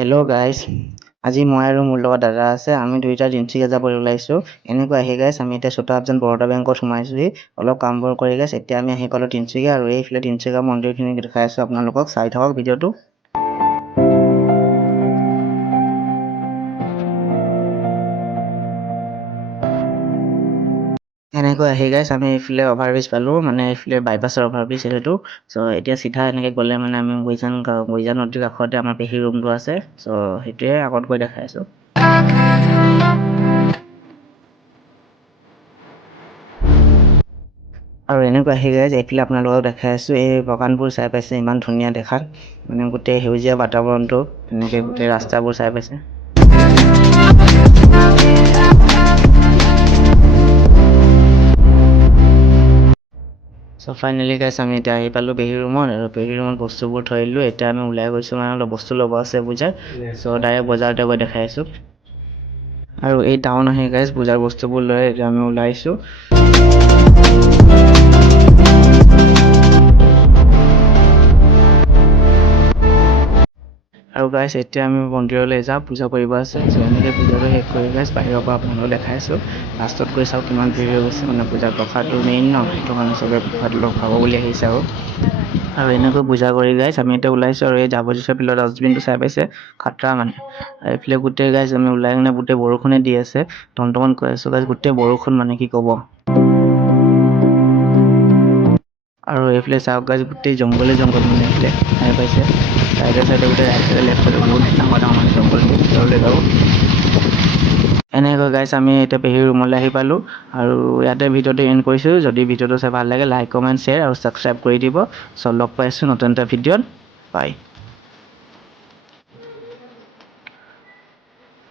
Hello' guys, আজি মই আৰু মোৰ লগত দাদা আছে। আমি দুইটা তিনিচুকীয়া যাবলৈ ওলাইছোঁ। এনেকুৱা আহি গাইজ, আমি এতিয়া চোতাহাবজান বৰোদা বেংকত সোমাইছোঁহি অলপ কামবোৰ কৰি গাইজ। এতিয়া আমি আহি পালোঁ তিনিচুকীয়া, আৰু এইফালে তিনিচুকীয়া মন্দিৰখিনি দেখাই আছোঁ আপোনালোকক। চাই থাকক ভিডিঅ'টো। এনেকৈ আহি গাইজ, আমি এইফালে অভাৰব্ৰিজ পালোঁ, মানে এইফালে বাইপাছৰ অভাৰব্ৰিজ সেইটো। চ' এতিয়া চিধা এনেকৈ গ'লে মানে আমি গুইজান নদীৰ কাষতে আমাৰ পেহীৰ ৰুমটো আছে। চ' সেইটোৱে আগত গৈ দেখাই আছোঁ। আৰু এনেকুৱা আহি গাইজ, এইফালে আপোনালোকক দেখাই আছোঁ। এই বাগানবোৰ চাই পাইছে, ইমান ধুনীয়া দেখাত, মানে গোটেই সেউজীয়া বাতাবৰণটো, এনেকৈ গোটেই ৰাস্তাবোৰ চাই পাইছে। চ' ফাইনেলি গাইজ, আমি এতিয়া আহি পালোঁ পেহীৰ ৰুমত, আৰু পেহীৰ ৰুমত বস্তুবোৰ থৈ দিলোঁ। এতিয়া আমি ওলাই গৈছোঁ, মানে অলপ বস্তু ল'ব আছে পূজাৰ। চ' ডাইৰেক্ট বজাৰতে গৈ দেখাই আছোঁ। আৰু এই টাউন আহি গাইজ, পূজাৰ বস্তুবোৰ লৈ এতিয়া আমি ওলাই আহিছোঁ। আৰু গাইজ, এতিয়া আমি মন্দিৰলৈ যাওঁ, পূজা কৰিব আছে। চ' এনেকৈ পূজাটো শেষ কৰি গাইজ বাহিৰৰ পৰা আপোনালোকক দেখাই আছোঁ। লাষ্টত গৈ চাওঁ কিমান ভিৰ হৈ গৈছে, মানে পূজাৰ প্ৰসাদটো মেইন ন, সেইটো কাৰণে চবেই প্ৰসাদ খাব বুলি আহিছে আৰু এনেকৈ পূজা কৰি গাইজ আমি এতিয়া ওলাইছোঁ। আৰু এই জাবৰ জোথৰ পেলোৱা ডাষ্টবিনটো চাই পাইছে, খাতৰা মানে। আৰু এইফালে গোটেই গাইজ আমি ওলাই কিনে গোটেই বৰষুণে দি আছে। টমটমত কৈ আছোঁ গাইজ, গোটেই বৰষুণ মানে কি ক'ব। আৰু এইফালে চাওক গাইজ, গোটেই জংঘলে জংঘল, মানে এইফালে চাই পাইছে, চাইডে গোটেই ৰাইট চাইডে লেফ্ট চাইডে বহুত ডাঙৰ মানে জংঘলটো ভিতৰলৈ যাব। এনেকৈ গাইজ, আমি এতিয়া পেহীৰ ৰুমলৈ আহি পালোঁ, আৰু ইয়াতে ভিডিঅ'টো এণ্ড কৰিছোঁ। যদি ভিডিঅ'টো চাই ভাল লাগে, লাইক কমেণ্ট শ্বেয়াৰ আৰু ছাবস্ক্ৰাইব কৰি দিব। চ' লগ পাই আছোঁ নতুন এটা ভিডিঅ'ত। বাই।